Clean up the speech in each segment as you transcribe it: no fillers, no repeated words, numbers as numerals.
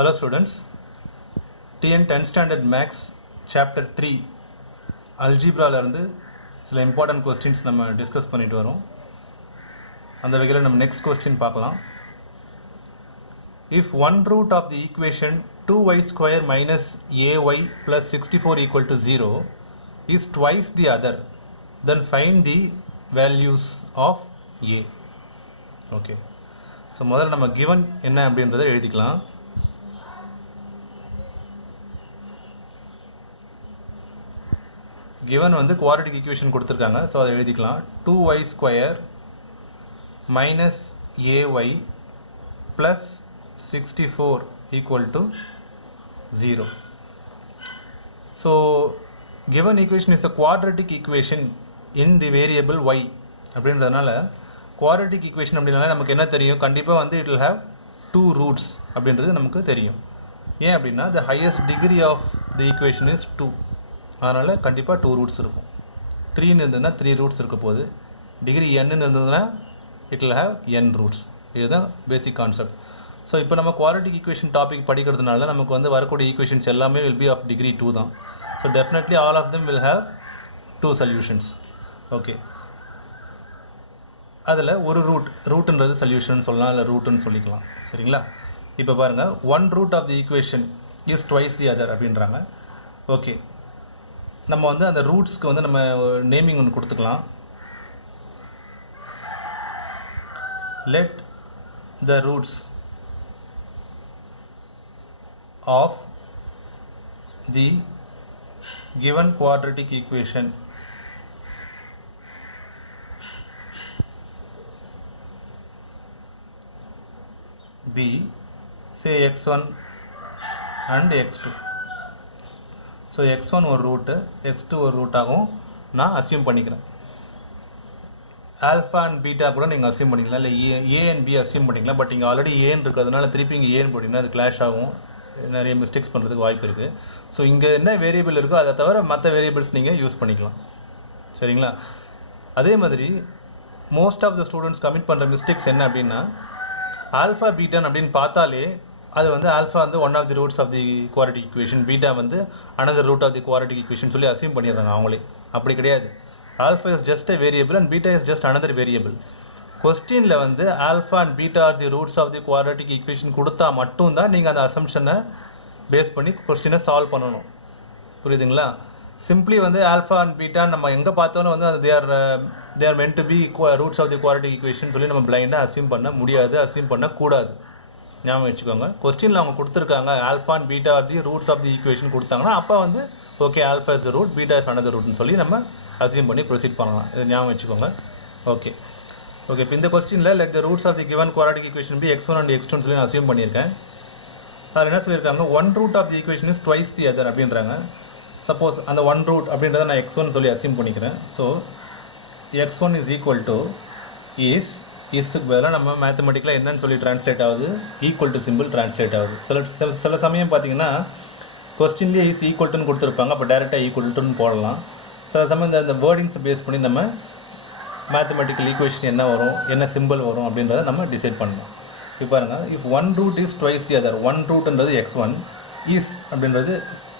Hello students, TN 10th standard max chapter 3 algebra இருந்து சில important questions நம்ம discuss பண்ணிட்டு வரோம். அந்த வகையில் நம்ம next question பார்க்கலாம். If one root of the equation 2y square minus ay plus 64 equal to 0 is twice the other, then find the values of a. Okay. So முதல்ல நம்ம given என்ன அப்படின்றதை எழுதிக்கலாம். given வந்து quadratic equation கொடுத்துருக்காங்க, so அதை எழுதிக்கலாம். 2y square minus ay plus 64 equal to 0. So given equation is a quadratic equation in the variable y அப்படின்றதுனால quadratic equation அப்படின்னால நமக்கு என்ன தெரியும், கண்டிப்பாக வந்து it will have two roots அப்படின்றது நமக்கு தெரியும். ஏன் அப்படின்னா the highest degree of the equation is 2, அதனால் கண்டிப்பாக 2 ரூட்ஸ் இருக்கும். 3ன்னு இருந்ததுன்னா 3 ரூட்ஸ் இருக்க போகுது. டிகிரி n இருந்ததுன்னா it will have n roots. இதுதான் பேசிக் கான்செப்ட். ஸோ இப்போ நம்ம குவாட்ரட்டிக் ஈக்குவேஷன் டாபிக் படிக்கிறதுனால நமக்கு வந்து வரக்கூடிய ஈக்குவேஷன்ஸ் எல்லாமே வில் பி ஆஃப் டிகிரி 2 தான். So definitely all of them will have 2 solutions. Okay, அதில் ஒரு ரூட்டுன்றது சொல்யூஷன் சொல்லலாம், இல்லை ரூட்டுன்னு சொல்லிக்கலாம். சரிங்களா? இப்போ பாருங்கள், one root of the equation is twice the other அப்படின்றாங்க. ஓகே, நம்ம வந்து அந்த ரூட்ஸ்க்கு வந்து நம்ம நேமிங் ஒன்று கொடுத்துக்கலாம். Let the roots of the given quadratic equation be say x1 and x2. So x1 ஒரு ரூட்டு, x2 ஒரு ரூட்டாகவும் நான் அசியூம் பண்ணிக்கிறேன். ஆல்ஃபா அண்ட் பீட்டா கூட நீங்கள் அசியூம் பண்ணிக்கலாம், இல்லை ஏ அண்ட் பி அசியூம் பண்ணிக்கலாம். பட் இங்கே ஆல்ரெடி ஏன்னு இருக்கிறதுனால திருப்பி இங்கே ஏன்னு போட்டிங்கன்னா அது கிளாஷ் ஆகும், நிறைய மிஸ்டேக்ஸ் பண்ணுறதுக்கு வாய்ப்பு இருக்குது. ஸோ இங்கே என்ன வேரியபிள் இருக்கோ அதை தவிர மற்ற வேரியபிள்ஸ் நீங்கள் யூஸ் பண்ணிக்கலாம். சரிங்களா? அதே மாதிரி most of the students commit பண்ணுற மிஸ்டேக்ஸ் என்ன அப்படின்னா, ஆல்ஃபா பீட்டான் அப்படின்னு பார்த்தாலே அது வந்து ஆல்ஃபா வந்து one of the roots of the quadratic equation, beta வந்து another root of the quadratic equation சொல்லி அசியூம் பண்ணிடுறாங்க அவங்களே. அப்படி கிடையாது. Alpha is just a variable and beta is just another variable. கொஸ்டினில் வந்து alpha and beta are the roots of the quadratic equation கொடுத்தா மட்டும்தான் நீங்கள் அந்த அசம்ஷனை பேஸ் பண்ணி கொஸ்டினை சால்வ் பண்ணணும். புரியுதுங்களா? சிம்பிளி வந்து ஆல்ஃபா அண்ட் பீட்டா நம்ம எங்கே பார்த்தோன்னு வந்து அது they are meant to be roots of the quadratic equation சொல்லி நம்ம பிளைண்டாக அசியூம் பண்ண முடியாது, அசியூம் பண்ணக்கூடாது. ஞாபகம் வச்சுக்கோங்க. கொஸ்டினில் அவங்க கொடுத்துருக்காங்க alpha and beta are the roots of the equation கொடுத்தாங்கன்னா அப்போ வந்து okay alpha is root, beta is another ரூட்னு சொல்லி நம்ம அசியூம் பண்ணி ப்ரொசீட் பண்ணலாம். இது ஞாபகம் வச்சுக்கோங்க. ஓகே ஓகே இப்போ இந்த கொஸ்டினில் let the roots of the given quadratic equation be x1 and x2 சொல்லி நான் அசியூம் பண்ணியிருக்கேன். அதில் என்ன சொல்லியிருக்காங்க, one root of the equation is twice the other அப்படின்றாங்க. சப்போஸ் அந்த ஒன் ரூட் அப்படின்றத நான் x1 சொல்லி அசியூம் பண்ணிக்கிறேன். So x1 is equal to இஸ்க்கு பதிலாக நம்ம மேத்தமெட்டிக்கலாக என்னன்னு சொல்லி ட்ரான்ஸ்லேட் ஆகுது, ஈக்குவல் டு சிம்பிள் ட்ரான்ஸ்லேட் ஆகுது. சில சமயம் பார்த்தீங்கன்னா கொஸ்டின்லேயே இஸ் ஈக்குவல் டுன்னு கொடுத்துருப்பாங்க, அப்போ டேரெக்டாக ஈக்குவல் டுன்னு போடலாம். சில சமயம் இந்த வேர்டிங்ஸை பேஸ் பண்ணி நம்ம மேத்தமெட்டிக்கல் ஈக்குவேஷன் என்ன வரும், என்ன சிம்பிள் வரும் அப்படின்றத நம்ம டிசைட் பண்ணலாம். இப்போ பாருங்கள், if one root is twice the other, one ரூட்ன்றது x1, இஸ் அப்படின்றது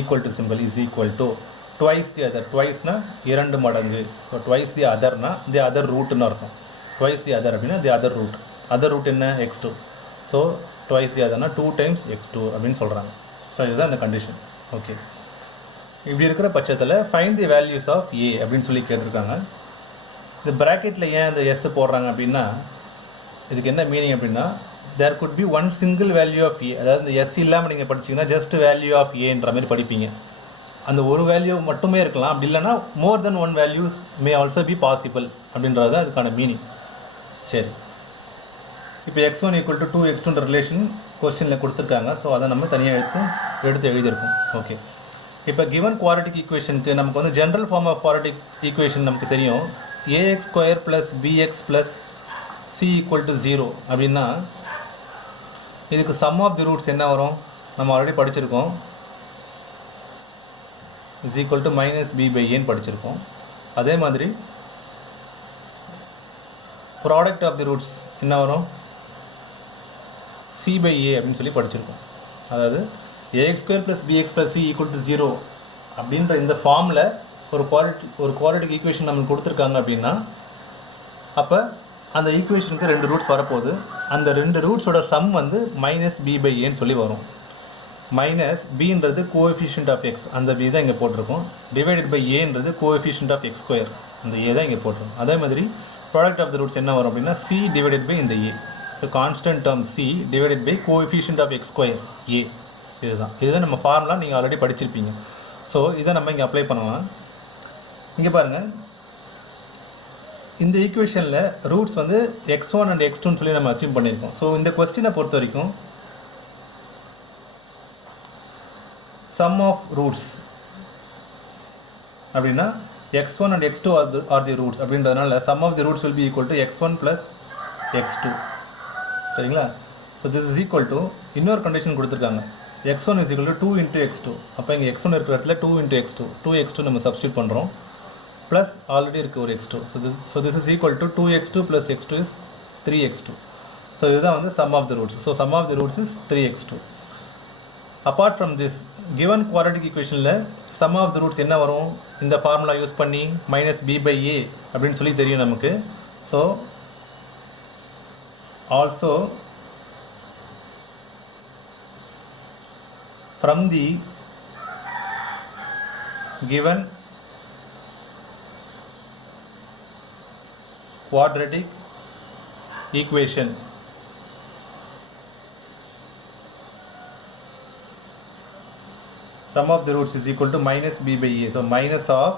equal to simple is equal to twice the other, ட்வைஸ்னா 2 மடங்கு. ஸோ ட்வைஸ் தி அதர்னா தி அதர் ரூட்டுன்னு அர்த்தம். ட்வைஸ் தி அதர் அப்படின்னா the other root, other root என்ன x2. So twice the அதர்னா 2 டைம்ஸ் x2 அப்படின்னு சொல்கிறாங்க. ஸோ இதுதான் இந்த கண்டிஷன். ஓகே, இப்படி இருக்கிற பட்சத்தில் ஃபைண்ட் தி வேல்யூஸ் ஆஃப் ஏ அப்படின்னு சொல்லி கேட்டிருக்காங்க. இந்த ப்ராக்கெட்டில் ஏன் இந்த எஸ் போடுறாங்க அப்படின்னா இதுக்கு என்ன மீனிங் அப்படின்னா there could be one single value of a. அதாவது இந்த எஸ் இல்லாமல் நீங்கள் படிச்சிங்கன்னா ஜஸ்ட் வேல்யூ ஆஃப் ஏன்ற மாதிரி படிப்பீங்க. அந்த ஒரு வேல்யூ மட்டுமே இருக்கலாம், அப்படி இல்லைனா more then one values may also be possible அப்படின்றது தான் இதுக்கான மீனிங். சரி, இப்போ x1 equal to 2x2 relation கொஸ்டினில் கொடுத்துருக்காங்க. ஸோ அதை நம்ம தனியாக எடுத்து எழுதியிருக்கோம். ஓகே, இப்போ கிவன் குவாட்ரட்டிக் ஈக்குவேஷனுக்கு நமக்கு வந்து general form of quadratic equation நமக்கு தெரியும், ax square plus bx plus c equal to 0 அப்படின்னா இதுக்கு சம் ஆஃப் தி ரூட்ஸ் என்ன வரும், நம்ம ஆல்ரெடி படிச்சிருக்கோம், is equal to minus b by ஏன்னு படிச்சிருக்கோம். அதே மாதிரி ப்ராடக்ட் ஆஃப் தி ரூட்ஸ் என்ன வரும், c பை a அப்படின்னு சொல்லி படிச்சிருக்கோம். அதாவது ax² + bx + c = 0 அப்படின்ற இந்த ஃபார்மில் ஒரு குவாட்ரேட்டிக் ஈக்குவேஷன் நம்மளுக்கு கொடுத்துருக்காங்க அப்படின்னா அப்போ அந்த ஈக்குவேஷனுக்கு 2 ரூட்ஸ் வரப்போகுது. அந்த 2 ரூட்ஸோட சம் வந்து -b/aன்னு சொல்லி வரும். மைனஸ் பின்றது கோஎஃபிஷியன்ட் ஆஃப் எக்ஸ், அந்த பி தான் இங்கே போட்டிருக்கோம். டிவைடட் பை ஏன்றது கோஎஃபிஷியன்ட் ஆஃப் எக்ஸ் ஸ்கொயர், அந்த ஏ தான் இங்கே போட்டிருக்கோம். அதே மாதிரி ப்ராடக்ட் ஆஃப் த ரூட்ஸ் என்ன வரும் அப்படின்னா சி டிவைடட் பை இந்த a. So constant term c divided by coefficient of x square a. இதுதான் நம்ம ஃபார்முலா, நீங்கள் ஆல்ரெடி படிச்சிருப்பீங்க. ஸோ இதை நம்ம இங்கே அப்ளை பண்ணலாம். இங்கே பாருங்கள், இந்த ஈக்குவேஷனில் ரூட்ஸ் வந்து x1 அண்ட் x2ன்னு சொல்லி நம்ம அசியூம் பண்ணியிருக்கோம். ஸோ இந்த கொஸ்டினை பொறுத்த வரைக்கும் sum of roots அப்படின்னா x1 and x2 are the roots அப்படின்றதுனால sum of the roots will be equal to x1 plus x2. சரிங்களா? So this is equal to இன்னொரு கண்டிஷன் கொடுத்துருக்காங்க, x1 is equal to 2 into x2. அப்போ இங்கே x1 இருக்கிற இடத்துல 2 into x2, 2x2 நம்ம substitute பண்ணுறோம். ப்ளஸ் ஆல்ரெடி இருக்குது ஒரு x2. So this is equal to 2x2 plus x2 is 3x2. So இதுதான் வந்து sum of the roots. So sum of the roots is 3x2. apart from this, given quadratic equationல sum of the roots என்ன வரும், இந்த formula use பண்ணி -b/a அப்படின்னு சொல்லி தெரியும் நமக்கு. So also from the given quadratic equation sum of the roots is equal to -b/a. So minus of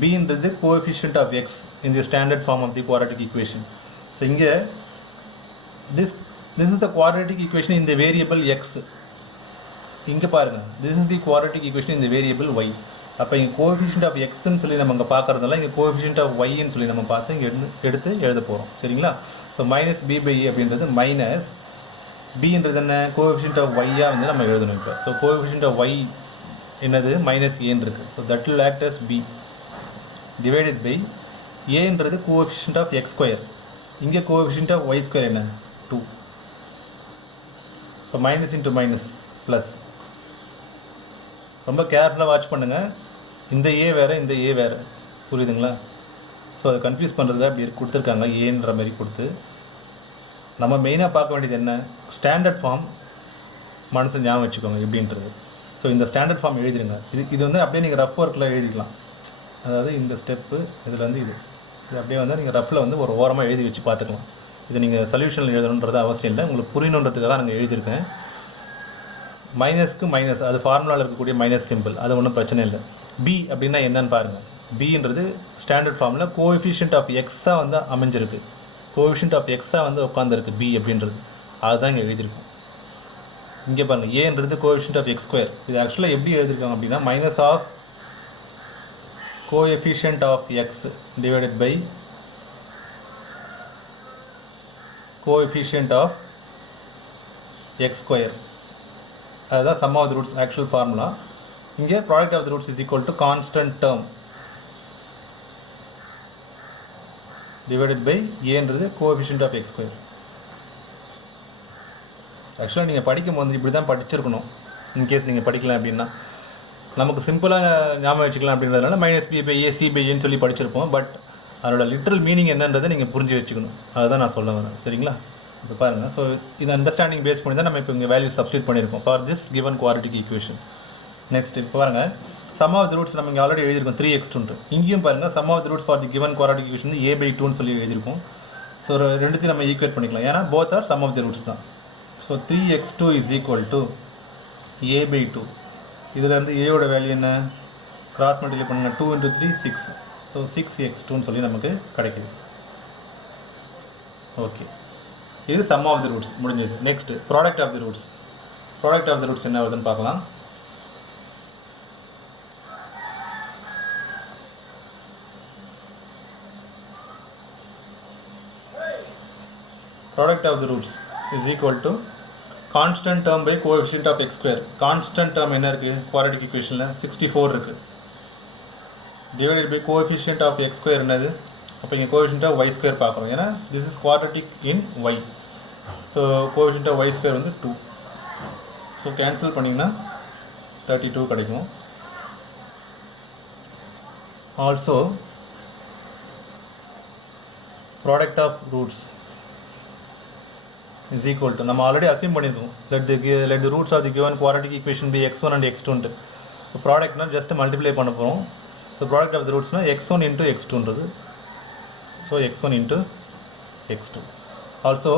b is the coefficient of x in the standard form of the quadratic equation. So inge this is the quadratic equation in the variable x. இங்கே பாருங்கள், this is the quadratic equation in the variable y. அப்போ இங்கே coefficient of எக்ஸ்ன்னு சொல்லி நம்ம இங்கே பார்க்குறதுனால இங்கே கோஎஃபிஷியன்ட் ஆஃப் ஒய்ன்னு சொல்லி நம்ம பார்த்து இங்கே எடுத்து எழுத போகிறோம். சரிங்களா? ஸோ -b/a அப்படின்றது மைனஸ் பின்றது என்ன, கோஎஃபிஷியன்ட் ஆஃப் ஒய்யாக வந்து நம்ம எழுதணும். இப்போ ஸோ கோஎஃபிஷியன்ட் ஆஃப் ஒய் என்னது -aன்னு இருக்குது. So that will act as b divided by ஏன்றது கோஎஃபிஷியன்ட் ஆஃப் எக்ஸ் ஸ்கொயர், இங்கே கோஎஃபிஷியன்ட் ஆஃப் ஒய் ஸ்கொயர் என்ன 2. So minus into minus plus. ரொம்ப கேர்ஃபுல்லாக வாட்ச் பண்ணுங்கள், இந்த ஏ வேறு இந்த ஏ வேறு, புரியுதுங்களா? ஸோ அதை கன்ஃபியூஸ் பண்ணுறதுக்காக அப்படி கொடுத்துருக்காங்க, ஏன்ற மாதிரி கொடுத்து. நம்ம மெயினாக பார்க்க வேண்டியது என்ன, ஸ்டாண்டர்ட் ஃபார்ம் மனசில் ஞாபகம் வச்சுக்கோங்க எப்படின்றது. ஸோ இந்த ஸ்டாண்டர்ட் ஃபார்ம் எழுதிடுங்க. இது வந்து அப்படியே நீங்கள் ரஃப் ஒர்க்கில் எழுதிக்கலாம். அதாவது இந்த ஸ்டெப்பு இதில் வந்து இது அப்படியே வந்து நீங்கள் ரஃப்பில் வந்து ஒரு ஓரமாக எழுதி வச்சு பார்த்துக்கலாம். இது நீங்கள் சொல்யூஷனில் எழுதணுன்றது அவசியம் இல்லை, உங்களுக்கு புரியணுன்றதுக்காக தான் நாங்கள் எழுதியிருக்கேன். மைனஸ்க்கு மைனஸ், அது ஃபார்முலாவில் இருக்கக்கூடிய மைனஸ் சிம்பிள், அது ஒன்றும் பிரச்சனை இல்லை. பி அப்படின்னா என்னன்னு பாருங்கள். பின்றது ஸ்டாண்டர்ட் ஃபார்மில் கோஎஃபிஷியன்ட் ஆஃப் எக்ஸாக வந்து அமைஞ்சிருக்கு, கோஎஃபிஷியன்ட் ஆஃப் எக்ஸாக வந்து உட்காந்துருக்கு பி அப்படின்றது, அதுதான் இங்கே எழுதியிருக்கும். இங்கே பாருங்கள், ஏன்றது கோஎஃபிஷியன்ட் ஆஃப் எக்ஸ் ஸ்கொயர். இது ஆக்சுவலாக எப்படி எழுதியிருக்காங்க அப்படின்னா minus of coefficient of x divided by coefficient of x square. அதுதான் sum of the roots actual formula. இங்கே product of the roots is equal to constant term divided by ஏன்றது coefficient of x square. ஆக்சுவலாக நீங்கள் படிக்கும் போது இப்படி தான் படிச்சிருக்கணும். இன்கேஸ் நீங்கள் படிக்கலாம் அப்படின்னா நமக்கு சிம்பிளாக ஞாபகம் வச்சுக்கலாம் அப்படின்றதுனால -b/a c/aன்னு சொல்லி படிச்சிருப்போம். பட் அதோட லிட்ரல் மீனிங் என்னன்றதை நீங்கள் புரிஞ்சு வச்சுக்கணும், அதுதான் நான் சொல்ல வரேன். சரிங்களா? இப்போ பாருங்கள், ஸோ இது அண்டர்ஸ்டாண்டிங் பேஸ் பண்ணி தான் நம்ம இப்போ இங்கே வேல்யூ சப்ஸ்டியூட் பண்ணியிருக்கோம் for this given quadratic equation. Next இப்போ பாருங்கள், சம் ஆஃப் தி ரூட்ஸ் நம்ம இங்கே ஆல்ரெடி எழுதியிருக்கோம் 3x2. இங்கேயும் பாருங்கள், sum of the roots for the given quadratic equation வந்து a/2ன்னு சொல்லி எழுதியிருக்கோம். ஸோ ரெண்டுத்தையும் நம்ம ஈக்குவேட் பண்ணிக்கலாம், ஏன்னா both are sum of the roots தான். So 3x2 is equal to a/2. இதிலேருந்து ஏயோட வேல்யூ என்ன, கிராஸ் மல்டிப்ளை பண்ணுங்கள், 2 × 3 6. ஸோ 6x2ன்னு சொல்லி நமக்கு கிடைக்குது. ஓகே, இது சம் ஆஃப் தி ரூட்ஸ் முடிஞ்சது. Next product of the roots. Product of the roots என்ன வருதுன்னு பார்க்கலாம். Product of the roots is equal to constant term by coefficient of x square. Constant term என்ன இருக்குது குவாட்ரேட்டிக் ஈக்குவேஷனில் 64 இருக்குது. Divided by coefficient of x square என்னது, அப்போ இங்கே கோஎஃபிஷியன்ட் ஆஃப் ஒய் ஸ்கொயர் பார்க்குறோம், ஏன்னா this is quadratic in y. So coefficient of y square வந்து 2. ஸோ கேன்சல் பண்ணிங்கன்னா 32 கிடைக்கும். Also product of roots is equal to, நம்ம ஆல்ரெடி அசியூம் பண்ணியிருக்கோம், let the roots of the given quadratic equation be x1 and x2. இப்போ ப்ராடக்ட்னா just multiply பண்ண போகிறோம். So product of the ரூட்ஸ்னால் x1 into x2ன்றது. So x1 into x2. Also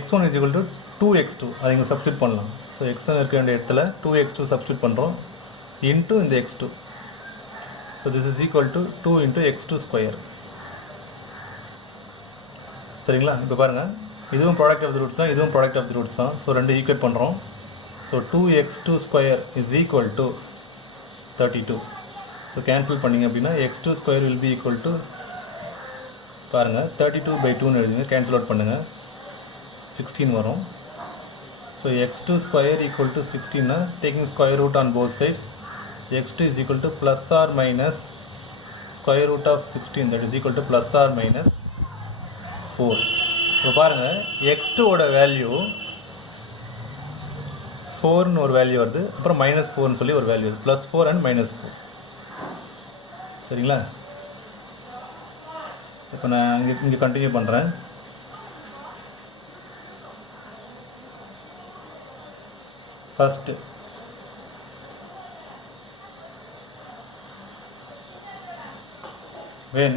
x1 is equal to 2x2, அதை இங்கே substitute பண்ணலாம். So x1 இருக்க வேண்டிய இடத்துல 2x2 சப்ஸ்டியூட் பண்ணுறோம் இன்ட்டு இந்த x2. So this is equal to 2 into x2 square. சரிங்களா? இப்போ பாருங்கள், இதுவும் ப்ராடக்ட் ஆஃப் த ரூட்ஸ் தான், இதுவும் ப்ராடக்ட் ஆஃப் த ரூட்ஸ் தான். ஸோ ரெண்டு ஈக்குவேட் பண்ணுறோம். So 2x2 square is equal to 32. So cancel பண்ணிங்க அப்படின்னா x2 square will be equal to, பாருங்கள் 32/2ன்னு எழுதுங்க, கேன்சல் அவுட் பண்ணுங்கள், 16 வரும். So x2 square equal to 16, taking square root on both sides, x2 is equal to plus or minus square root of 16, that is equal to plus or minus 4. இப்போ பாருங்கள், x2ஓட value 4ன்னு ஒரு value வருது, அப்புறம் -4ன்னு சொல்லி ஒரு value வருது, +4 and -4. சரிங்களா? இப்போ நான் இங்கே கண்டினியூ பண்ணுறேன். First when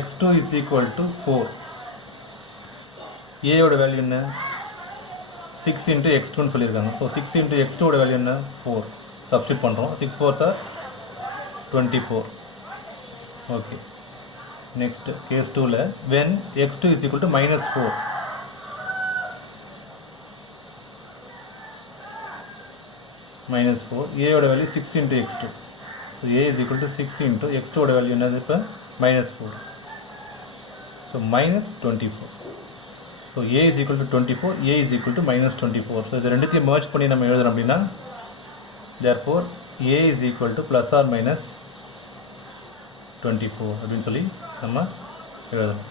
x2 is equal to 4, a ஓட வேல்யூ என்ன, 6 into x2ன்னு சொல்லியிருக்காங்க. ஸோ 6 into x2 ஓட வேல்யூ என்ன, 4. சப்ஸ்டியூட் பண்ணுறோம். 6 4s are 24. Okay, next case 2ல் when x2 is equal to -4, a ஓட value 6 into x2. So a is equal to 6 into x2 ஓட value என்னது, இப்போ -4. So -24. So a is equal to 24, a is equal to -24. So இது ரெண்டுத்தையும் merge பண்ணி நம்ம எழுதுறோம் அப்படின்னா, therefore a is equal to +or -24 அப்படின்னு சொல்லி நம்ம எழுதணும்.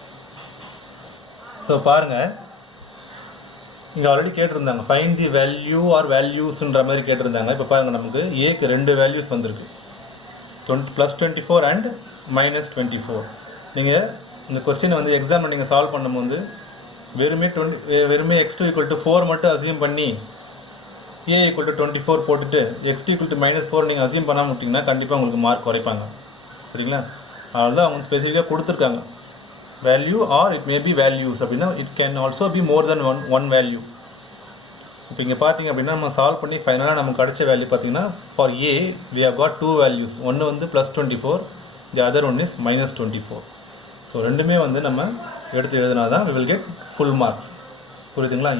ஸோ பாருங்கள், இங்கே ஆல்ரெடி கேட்டிருந்தாங்க ஃபைண்ட் தி வேல்யூ ஆர் வேல்யூஸ்ன்ற மாதிரி கேட்டிருந்தாங்க. இப்போ பாருங்கள், நமக்கு ஏக்கு 2 வேல்யூஸ் வந்திருக்கு, +24 and -24. நீங்கள் இந்த கொஸ்டினை வந்து எக்ஸாமில் நீங்கள் சால்வ் பண்ணும்போது வெறுமே x2 = 4 மட்டும் அசியூம் பண்ணி a = 24 போட்டுட்டு x2 = -4 நீங்கள் அசியூம் பண்ணாமல் விட்டிங்கன்னா கண்டிப்பாக உங்களுக்கு மார்க் குறைப்பாங்க. சரிங்களா? அதனால தான் அவங்க ஸ்பெசிஃபிக்காக கொடுத்துருக்காங்க value are it may be values அப்படின்னா it can also be more then one value. இப்போ இங்கே பார்த்தீங்க அப்படின்னா நம்ம சால்வ் பண்ணி ஃபைனலாக நமக்கு கிடைச்ச வேல்யூ பார்த்தீங்கன்னா for a we have got 2 values. ஒன்று வந்து +24, the other one is -24. So ரெண்டுமே வந்து நம்ம எடுத்து எழுதினா தான் we will get full marks. புரியுதுங்களா?